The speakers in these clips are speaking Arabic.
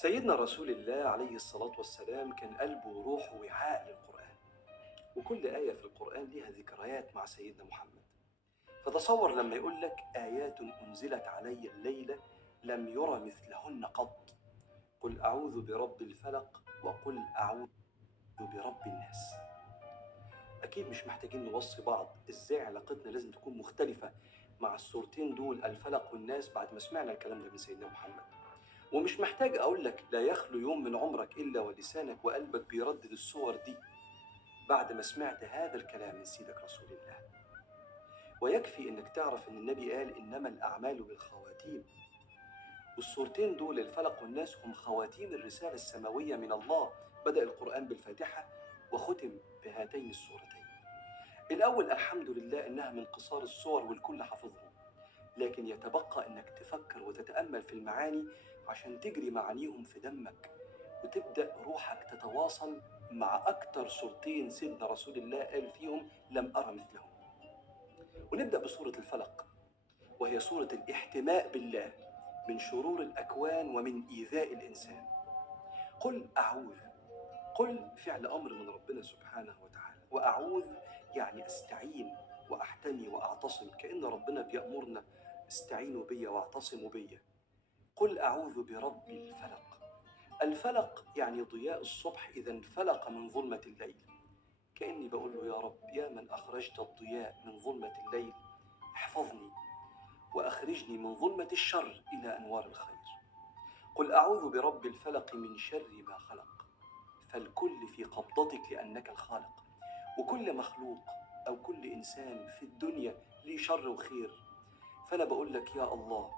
سيدنا رسول الله عليه الصلاة والسلام كان قلبه وروحه وعاء للقرآن، وكل آية في القرآن لها ذكريات مع سيدنا محمد. فتصور لما يقول لك آيات أنزلت علي الليلة لم ير مثلهن قط، قل أعوذ برب الفلق وقل أعوذ برب الناس. أكيد مش محتاجين نوصي بعض إزاي علاقتنا لازم تكون مختلفة مع السورتين دول، الفلق والناس، بعد ما سمعنا الكلام ده من سيدنا محمد. ومش محتاج أقول لك لا يخلو يوم من عمرك إلا ولسانك وقلبك بيردد الصور دي بعد ما سمعت هذا الكلام من سيدك رسول الله. ويكفي إنك تعرف إن النبي قال إنما الأعمال بالخواتيم، والصورتين دول الفلق والناس هم خواتيم الرسالة السماوية من الله. بدأ القرآن بالفاتحة وختم بهاتين السورتين. الأول الحمد لله إنها من قصار الصور والكل حافظهم، لكن يتبقى إنك تفكر وتتأمل في المعاني عشان تجري معانيهم في دمك، وتبدأ روحك تتواصل مع أكتر صورتين سيدنا رسول الله قال فيهم لم أرى مثلهم. ونبدأ بسورة الفلق، وهي سورة الاحتماء بالله من شرور الأكوان ومن إيذاء الإنسان. قل أعوذ، قل فعل أمر من ربنا سبحانه وتعالى، وأعوذ يعني أستعين وأحتمي وأعتصم، كأن ربنا بيأمرنا استعينوا بي واعتصموا بي. قل أعوذ برب الفلق. الفلق يعني ضياء الصبح إذا انفلق من ظلمة الليل، كأني بقول له يا رب يا من أخرجت الضياء من ظلمة الليل احفظني وأخرجني من ظلمة الشر إلى أنوار الخير. قل أعوذ برب الفلق من شر ما خلق، فالكل في قبضتك لأنك الخالق، وكل مخلوق أو كل إنسان في الدنيا ليه شر وخير. فأنا بقول لك يا الله،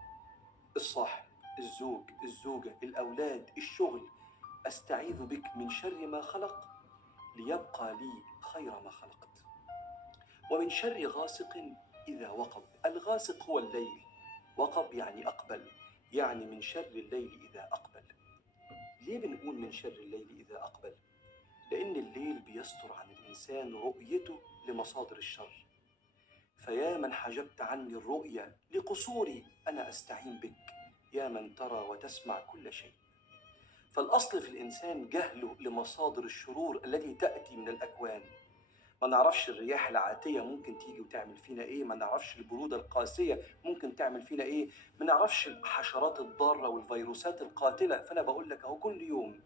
الصاحب، الزوج، الزوجة، الأولاد، الشغل، أستعيذ بك من شر ما خلق ليبقى لي خير ما خلقت، ومن شر غاسق إذا وقب. الغاسق هو الليل، وقب يعني أقبل، يعني من شر الليل إذا أقبل. ليه بنقول من شر الليل إذا أقبل؟ لأن الليل بيستر عن الإنسان رؤيته لمصادر الشر. فيا من حجبت عني الرؤيا لقصوري أنا أستعين بك، يا من ترى وتسمع كل شيء. فالأصل في الإنسان جهله لمصادر الشرور التي تأتي من الأكوان. ما نعرفش الرياح العاتية ممكن تيجي وتعمل فينا إيه، ما نعرفش البرودة القاسية ممكن تعمل فينا إيه، ما نعرفش الحشرات الضارة والفيروسات القاتلة. فأنا بقول لك أهو كل يوم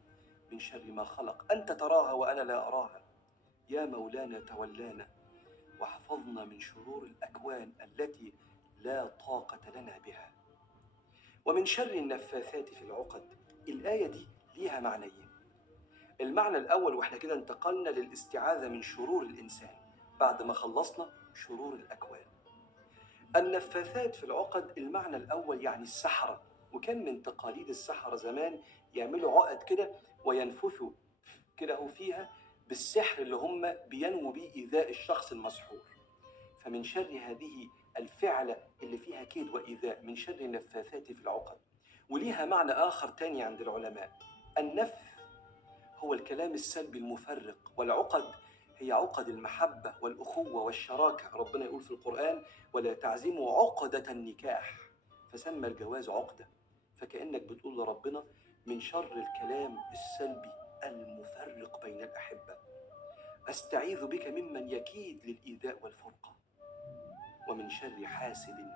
من شر ما خلق، أنت تراها وأنا لا أراها. يا مولانا تولانا واحفظنا من شرور الأكوان التي لا طاقة لنا بها. ومن شر النفاثات في العقد. الآية دي ليها معنيين. المعنى الأول، وإحنا كده انتقلنا للاستعاذة من شرور الإنسان بعد ما خلصنا شرور الأكوان. النفاثات في العقد، المعنى الأول يعني السحرة، وكان من تقاليد السحرة زمان يعملوا عقد كده وينفثوا كده فيها بالسحر اللي هم بينووا بيه إيذاء الشخص المسحور. فمن شر هذه الفعلة اللي فيها كيد وإيذاء، من شر النفاثات في العقد. وليها معنى آخر تاني عند العلماء. النفث هو الكلام السلبي المفرق، والعقد هي عقد المحبة والأخوة والشراكة. ربنا يقول في القرآن ولا تعزموا عقدة النكاح، فسمى الجواز عقدة. فكأنك بتقول لربنا من شر الكلام السلبي المفرق بين الأحبة، أستعيذ بك ممن يكيد للإيذاء والفرقة. ومن شر حاسد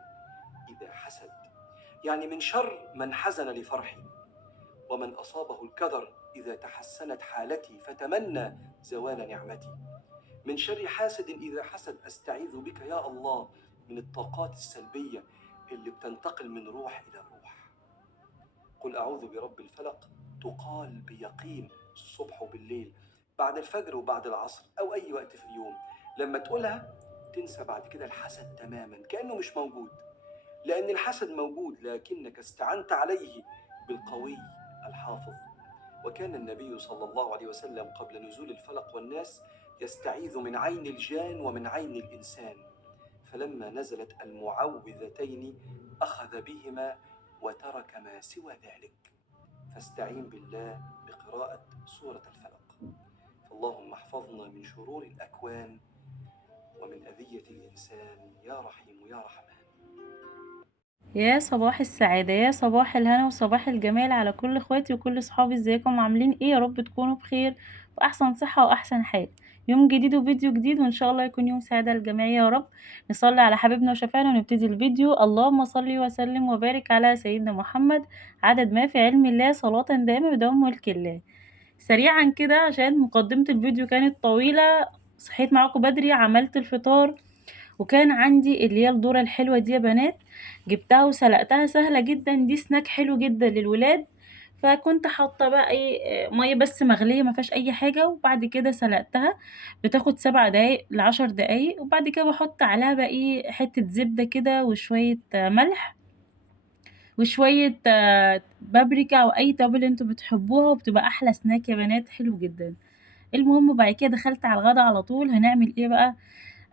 إذا حسد، يعني من شر من حزن لفرحي، ومن أصابه الكدر إذا تحسنت حالتي فتمنى زوال نعمتي. من شر حاسد إذا حسد، أستعيذ بك يا الله من الطاقات السلبية اللي بتنتقل من روح إلى روح. قل أعوذ برب الفلق تقال بيقين الصبح وبالليل، بعد الفجر وبعد العصر أو أي وقت في اليوم. لما تقولها تنسى بعد كده الحسد تماما، كأنه مش موجود، لأن الحسد موجود لكنك استعنت عليه بالقوي الحافظ. وكان النبي صلى الله عليه وسلم قبل نزول الفلق والناس يستعيذ من عين الجان ومن عين الإنسان، فلما نزلت المعوذتين أخذ بهما وترك ما سوى ذلك. فاستعين بالله بقراءة سورة الفلق. فاللهم احفظنا من شرور الأكوان ومن أذية الإنسان يا رحيم يا رحمن. يا صباح السعادة، يا صباح الهنا وصباح الجمال على كل اخواتي وكل صحابي، ازيكم عاملين ايه؟ يا رب تكونوا بخير واحسن صحة واحسن حال. يوم جديد وفيديو جديد، وان شاء الله يكون يوم سعادة للجميع يا رب. نصلي على حبيبنا وشفانا ونبتدي الفيديو. اللهم صل وسلم وبارك على سيدنا محمد، عدد ما في علم الله، صلاة دائمة بدوام ملك الله. سريعا كده عشان مقدمة الفيديو كانت طويلة، صحيت معاكم بدري، عملت الفطار، وكان عندي اللي هي الذرة الحلوة دي يا بنات، جبتها وسلقتها، سهلة جدا، دي سناك حلو جدا للولاد. فكنت حاطة بقى ايه، مية بس مغلية ما فيهاش اي حاجة، وبعد كده سلقتها، بتاخد 7 دقايق ل10 دقايق، وبعد كده بحط عليها بقى ايه حتة زبدة كده وشوية ملح وشوية بابريكا او اي توابل انتوا بتحبوها، وبتبقى احلى سناك يا بنات، حلو جدا. المهم بعد كده دخلت على الغدا على طول. هنعمل ايه بقى؟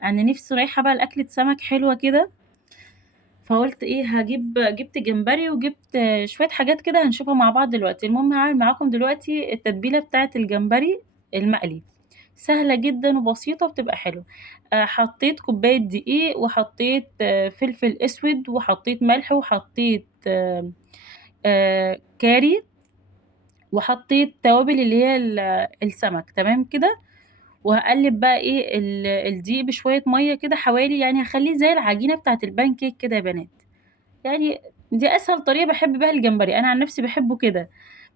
انا نفسي رايحة بقى لأكلة سمك حلوة كده، فقُلت إيه، جِبت جمبري وجِبت شوية حاجات كده هنشوفها مع بعض دلوقتي. المهم هاعمل معاكم دلوقتي التتبيلة بتاعة الجمبري المقلي، سهلة جدًا وبسيطة وبتبقى حلوة. حطيت كوباية دقيق، وحطيت فلفل أسود، وحطيت ملح، وحطيت كاري، وحطيت توابل اللي هي السمك، تمام كده. وهاقلّب بقى إيه الدقيق بشوية مَيّة كده حوالي، يعني هاخلّيه زي العجينة بتاعة الpancake كده يا بنات. يعني دي أسهل طريقة باحب بيها الجمبري، أنا عن نفسي باحبه كده،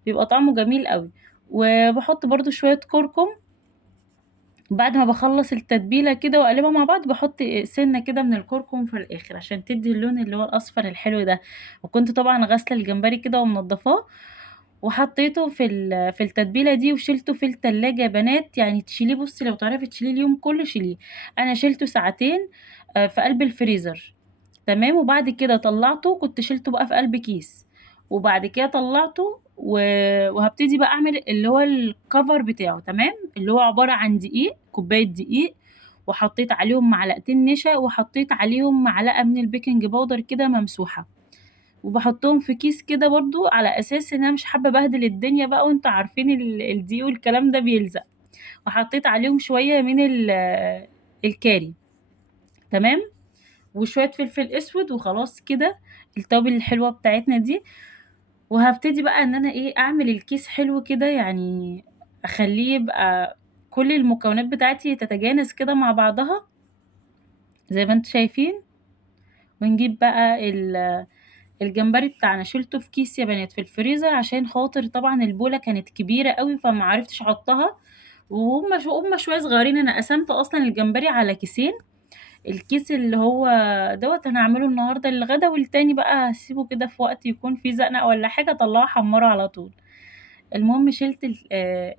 بيبقى طعمه جميل أوي. وباحط برضه شوية كركم، بعد ما باخلّص التتبيلة كده وأقلبها مع بعض، باحط سِنّة كده من الكركم في الآخر عشان تدّي اللون اللي هو الأصفر الحلو ده. وكنت طبعًا غاسلة الجمبري كده ومنضفاه، وحطيته في التتبيلة دي، وشيلته في التلاجة يا بنات، يعني تشيليه، بُصّي لو تعرفي تشيليه اليوم كلّه شيليه. أنا شيلته ساعتين في قلب الفريزر. تمام، وبعد كده طلّعته، كنت شيلته بقى في قلب كيس، وبعد كده طلّعته وهابتدي بقى أعمل اللي هو الcover بتاعه، تمام، اللي هو عبارة عن دقيق، كوباية دقيق، وحطيت عليهم معلقتين نشا، وحطيت عليهم معلقة من البيكنج باودر كده ممسوحة، وباحطهم في كيس كده برضه على أساس إن أنا مش حابة أبهدل الدنيا بقى، وأنتم عارفين الدقيق والكلام ده بيلزق. وحطيت عليهم شوية من الكاري، تمام. وشوية فلفل أسود، وخلاص كده التوابل الحلوة بتاعتنا دي. وهابتدي بقى إن أنا إيه، أعمل الكيس حلو كده، يعني أخلّيه يبقى كل المكونات بتاعتي تتجانس كده مع بعضها زي ما أنتم شايفين. ونجيب بقى الجمبري بتاعنا، شيلته في كيس يا بنات في الفريزر عشان خاطر طبعًا البولة كانت كبيرة أوي، فما عرفتش أحطها، وهُم شوية صغيرين. أنا قسمت أصلًا الجمبري على كيسين، الكيس اللي هو دوّة أنا هاعمله النهارده للغدا، والتاني بقى هاسيبه كده في وقت يكون فيه زنقة والّا حاجة أطلّعه أحمّره على طول. المهم شِلت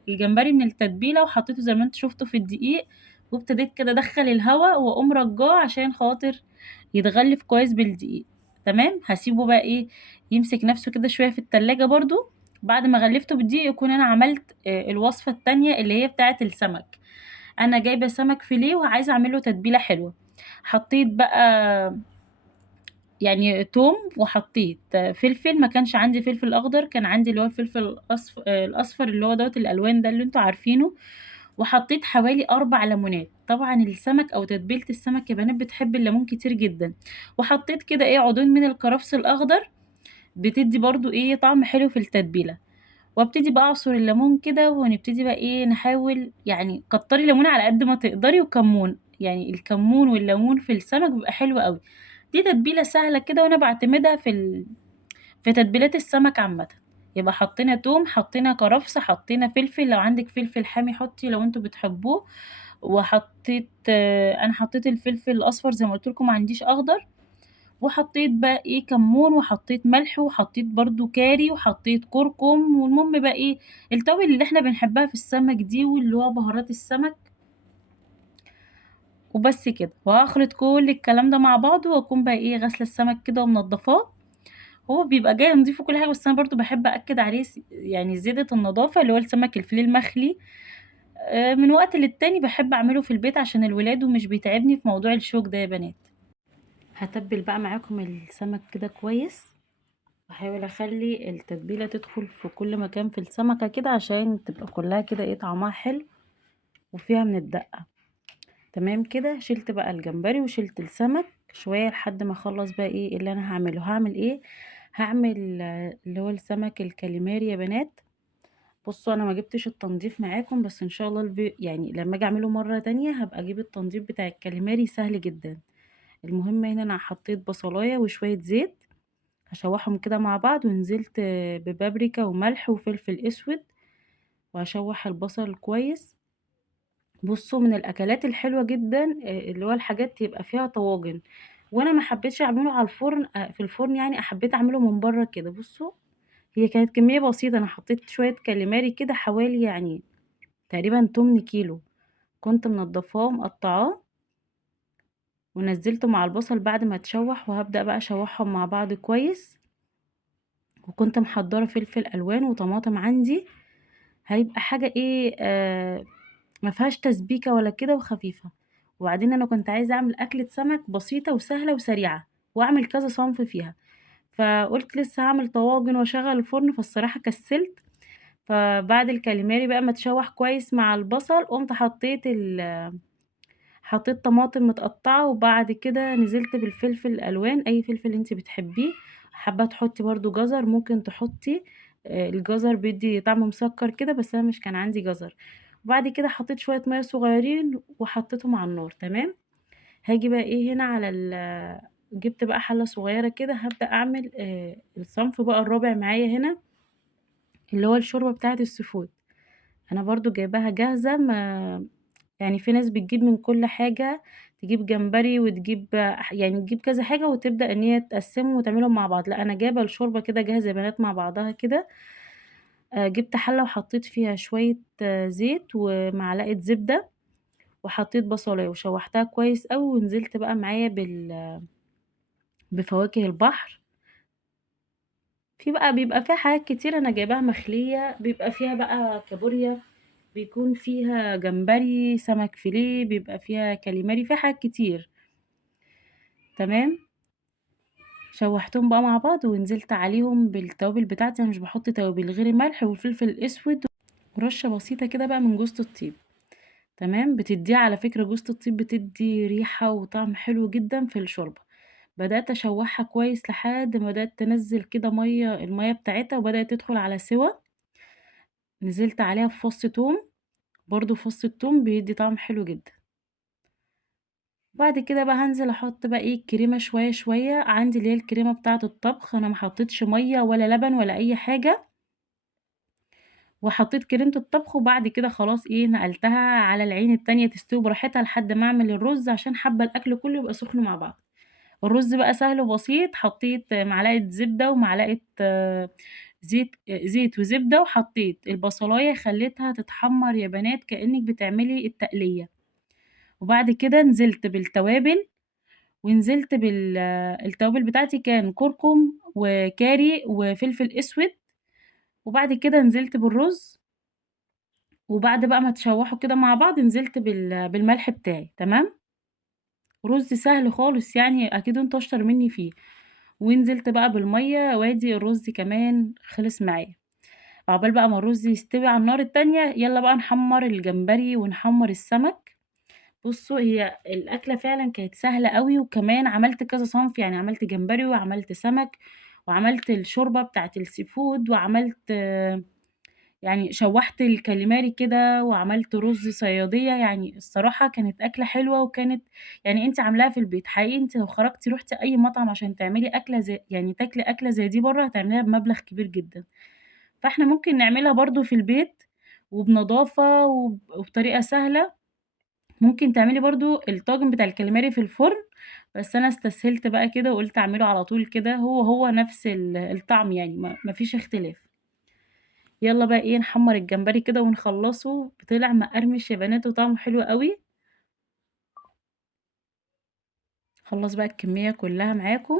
الجمبري من التتبيلة وحطيته زي ما أنتم شُفتوا في الدقيق، وابتديت كده أدخّل الهوا وأقوم رجّاه عشان خاطر يتغلِّف كويس بالدقيق، تمام. هاسيبه بقى إيه، يمسك نَفْسه كده شوية في التلاجة برضه. بعد ما غلِّفته بالدقيق يكون أنا عملت الوصفة التانية اللي هي بتاعة السمك. أنا جايبة سمك فيليه وعايزة أعمل له تتبيلة حلوة. حطيت بقى يعني توم، وحطيت فلفل، ما كانش عندي فلفل أخضر، كان عندي اللي هو الفلفل الأصفر اللي هو دوّة الألوان ده اللي أنتم عارفينه. وحطيت حوالي 4 ليمونات، طبعًا السمك أو تتبيلة السمك يا بنات بتحب الليمون كتير جدًا. وحطيت كده إيه عودين من الكرفس الأخضر، بتدّي برضه إيه طعم حلو في التتبيلة. وابتدي بقى أعصر الليمون كده، ونبتدي بقى إيه نحاول، يعني كتّري ليمون على قد ما تقدري، وكمّون، يعني الكمّون والليمون في السمك بيبقى حلو أوي. دي تتبيلة سهلة كده وأنا باعتمدها في تتبيلات السمك عامةً. يبقى حطينا توم، حطينا كرفس، حطينا فلفل، لو عندِك فلفل حامي حطّي لو أنتم بتحبوه. وحطيت أنا حطيت الفلفل الأصفر زي ما قُلت لكم، ما عنديش أخضر. وحطيت بقى إيه كمون، وحطيت ملح، وحطيت برضه كاري، وحطيت كركم. والمهم بقى إيه التوابل اللي إحنا بنحبها في السمك دي، واللي هو بهارات السمك، وبس كده. وهاخلط كل الكلام ده مع بعضه، وأكون بقى إيه غاسلة السمك كده ومنضفاه. هو بيبقى جاي نضيف وكل حاجة، بس أنا برضه باحب أأكد عليه يعني زيادة النضافة، اللي هو السمك الفيليه المخلي. من وقت للتاني باحب أعمله في البيت عشان الولاد، ومش بيتعبني في موضوع الشوك ده يا بنات. هاتبّل بقى معاكم السمك كده كويس، واحاول اخلي التتبيله تدخل في كل مكان في السمكه كده عشان تبقى كلها كده ايه طعمها حلو وفيها من الدقه. تمام كده، شلت بقى الجمبري وشلت السمك، شوية لحد ما اخلّص بقى إيه اللي أنا هاعمله. هاعمل إيه، هاعمل اللي هو السمك الكاليماري يا بنات. بُصّوا أنا ما جِبتش التنضيف معاكم، بس إن شاء الله يعني لمّا آجي أعمله مرّة تانية هابقى أجيب التنضيف بتاع الكاليماري سهل جدًا. المهم هنا أنا حطيت بصلاية وشوية زيت، هاشوّحهم كده مع بعض، ونزلت ببابريكا وملح وفلفل أسود، وهاشوّح البصل كويس. بُصّوا من الأكلات الحلوة جدًا اللي هو الحاجات يبقى فيها طواجن، وأنا ما حبيتش أعمله على الفرن في الفرن يعني حبيت أعمله من برّه كده. بُصّوا هي كانت كمية بسيطة، أنا حطيت شوية كاليماري كده حوالي يعني تقريبًا تُمن كيلو، كنت منضفاه ومقطعاه ونزّلته مع البصل بعد ما اتشوّح، وهابدأ بقى أشوّحهم مع بعض كويس. وكنت محضّرة فلفل ألوان وطماطم عندي، هيبقى حاجة إيه ما فيهاش تسبيكة ولا كده وخفيفة. وبعدين أنا كنت عايزة أعمل أكلة سمك بسيطة وسهلة وسريعة، وأعمل كذا صنف فيها، فقُلت لسه هاعمل طواجن واشغّل الفرن، فالصراحة كسّلت. فبعد الكاليماري بقى ما اتشوّح كويس مع البصل، قُمت حطيت طماطم متقطّعة، وبعد كده نزلت بالفلفل الألوان، أي فلفل أنتِ بتحبيه. حابة تحطّي برضه جزر ممكن تحطّي، الجزر بيدّي طعم مسكّر كده، بس أنا مش كان عندي جزر. وبعد كده حطيت شوية مَيّة صغيّرين وحطيتهم على النار، تمام. هاجي بقى إيه هنا على جِبت بقى حلة صغيّرة كده هابدأ أعمل الصنف بقى الرابع معايا هنا، اللي هو الشوربة بتاعة السيفود. أنا برضه جايباها جاهزة، ما يعني في ناس بتجيب من كل حاجة، تجيب جمبري وتجيب يعني تجيب كذا حاجة وتبدأ إن هي تقسّمهم وتعملهم مع بعض. لأ أنا جايبة الشوربة كده جاهزة يا بنات مع بعضها كده. جِبت حلة وحطيت فيها شوية زيت ومعلقة زبدة، وحطيت بصلاية وشوّحتها كويس أوي، ونزلت بقى معايا بفواكه البحر. بيبقى فيها حاجات كتير، أنا جايباها مخلية، بيبقى فيها بقى كابوريا، بيكون فيها جمبري، سمك فيليه، بيبقى فيها كاليماري، فيها حاجات كتير، تمام. شوّحتهم بقى مع بعض ونزلت عليهم بالتوابل بتاعتي، أنا مش باحط توابل غير الملح والفلفل الأسود ورشة بسيطة كده بقى من جوزة الطيب، تمام. بتدّيها على فكرة جوزة الطيب بتدّي ريحة وطعم حلو جدًا في الشوربة. بدأت أشوّحها كويس لحد ما بدأت تنزّل كده المَيّة بتاعتها وبدأت تدخل على سِوَى. نزلت عليها بفص توم، برضه فص التوم بيدّي طعم حلو جدًا. بعد كده بقى هانزل أحط بقى إيه الكريمة شوية، شوية، عندي اللي هي الكريمة بتاعة الطبخ، أنا ما حطيتش مَيّة ولا لبن ولا أي حاجة، وحطيت كريمة الطبخ. وبعد كده خلاص إيه نقلتها على العين التانية تستوي براحتها لحد ما أعمل الرز، عشان حابة الأكل كلّه يبقى سخن مع بعض. الرز بقى سهل وبسيط، حطيت معلقة زبدة ومعلقة زيت وزبدة، وحطيت البصلاية خلّيتها تتحمّر يا بنات كإنِّك بتعملي التقلية. وبعد كده نزلت بالتوابل، ونزلت التوابل بتاعتي كان كركم وكاري وفلفل أسود. وبعد كده نزلت بالرز، وبعد بقى ما تشوّحوا كده مع بعض نزلت بالملح بتاعي، تمام. رز سهل خالص يعني أكيد أنتم أشطر منّي فيه. ونزلت بقى بالمَيّة وادي الرز كمان خلص معايا. عقبال بقى ما الرز يستوي على النار التانية، يالّا بقى نحمّر الجمبري ونحمّر السمك. بُصّوا هي الأكلة فعلًا كانت سهلة أوي، وكمان عملت كذا صنف، يعني عملت جمبري وعملت سمك، وعملت الشوربة بتاعة الseafood وعملت يعني شوّحت الكاليماري كده، وعملت رز صيادية. يعني الصراحة كانت أكلة حلوة، وكانت يعني أنتِ عاملاها في البيت، حقيقي أنتِ لو خرجتِ رُحتِ أي مطعم عشان تعملي أكلة يعني تاكلي أكلة زي دي برّه هتعمليها بمبلغ كبير جدًا. فإحنا ممكن نعملها برضه في البيت وبنضافة وبطريقة سهلة. ممكن تعملي برضه الطاجن بتاع الكاليماري في الفرن، بس أنا استسهلت بقى كده وقُلت أعمله على طول كده، هو نفس الطعم يعني ما فيش اختلاف. يالّا بقى إيه نحمّر الجمبري كده ونخلّصه، طلع مقرمش يا بنات وطعمه حلو أوي. أخلّص بقى الكمية كلّها معاكم،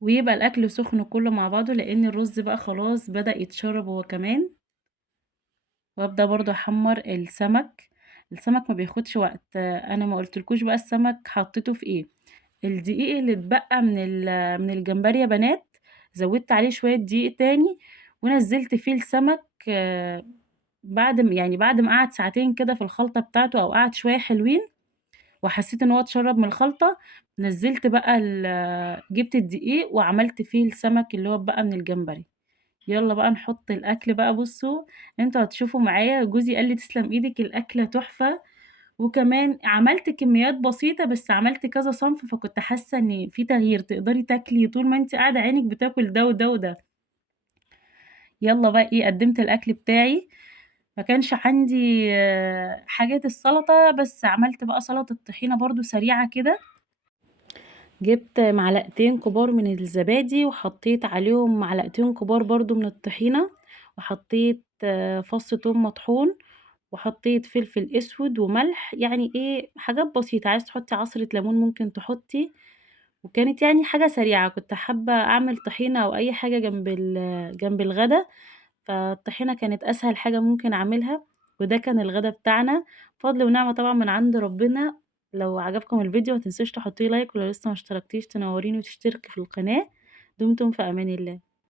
ويبقى الأكل سخن كلّه مع بعضه، لإن الرز بقى خلاص بدأ يتشرب هو كمان. وأبدأ برضه أحمّر السمك. السمك ما بياخدش وقت، أنا ما قُلتلكوش بقى السمك حطيته في إيه. الدقيق اللي اتبقى من الجمبري يا بنات، زوّدت عليه شوية دقيق تاني، ونزّلت فيه السمك بعد ما قعد ساعتين كده في الخلطة بتاعته أو قعد شوية حلوين، وحسيت إن هو اتشرب من الخلطة، نزّلت بقى جبت الدقيق وعملت فيه السمك اللي هو اتبقى من الجمبري. يالّا بقى نحط الأكل بقى بُصّوا، أنتم هتشوفوا معايا جوزي قال لي: "تسلم إيدِك الأكلة تحفة." وكمان عملت كميات بسيطة، بس عملت كذا صنف، فكنت حاسة إن في تغيير، تقدري تاكلي طول ما أنتِ قاعدة عينِك بتاكل ده وده وده. يالّا بقى إيه، قدّمت الأكل بتاعي، ما كانش عندي حاجة السلطة، بس عملت بقى سلطة طحينة برضه سريعة كده. جِبت معلقتين كبار من الزبادي، وحطيت عليهم معلقتين كبار برضه من الطحينة، وحطيت فص توم مطحون، وحطيت فلفل أسود وملح، يعني إيه حاجات بسيطة، عايزة تحطي عصرة ليمون ممكن تحطي، وكانت يعني حاجة سريعة، كنت حابة أعمل طحينة أو أي حاجة جنب الغدا، فالطحينة كانت أسهل حاجة ممكن أعملها، وده كان الغدا بتاعنا، فضل ونعمة طبعًا من عند ربنا. لو عجبكم الفيديو ما تنسوش تحطّي له لايك، ولو لسه ما اشتركتيش تنوريني وتشتركي في القناة. دمتم في أمان الله.